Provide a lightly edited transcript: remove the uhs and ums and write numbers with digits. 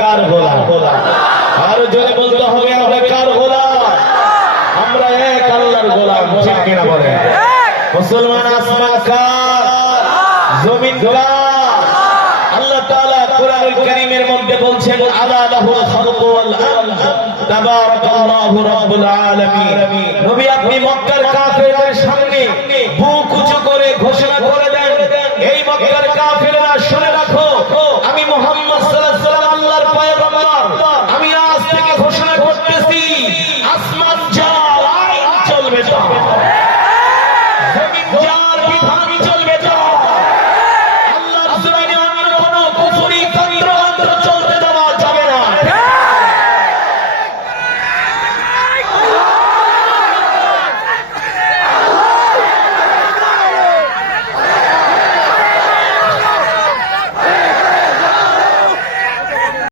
কার গোলাম? আর জোরে বলতে হবে আমরা কার গোলাম? আমরা এক আল্লাহর গোলাম, ঠিক কিনা বলেন? মুসলমান আসমান কার, জমিন কার? আল্লাহ তাআলা কোরআনুল কারীমের মধ্যে বলছেন আলা লাহুল খালকু ওয়াল আমর তাবারাকাল্লাহু রাব্বুল আলামিন। নবী আপনি মক্কার কাফেরদের সামনে বুক উঁচু করে ঘোষণা করে দেন, এই মক্কার কাফের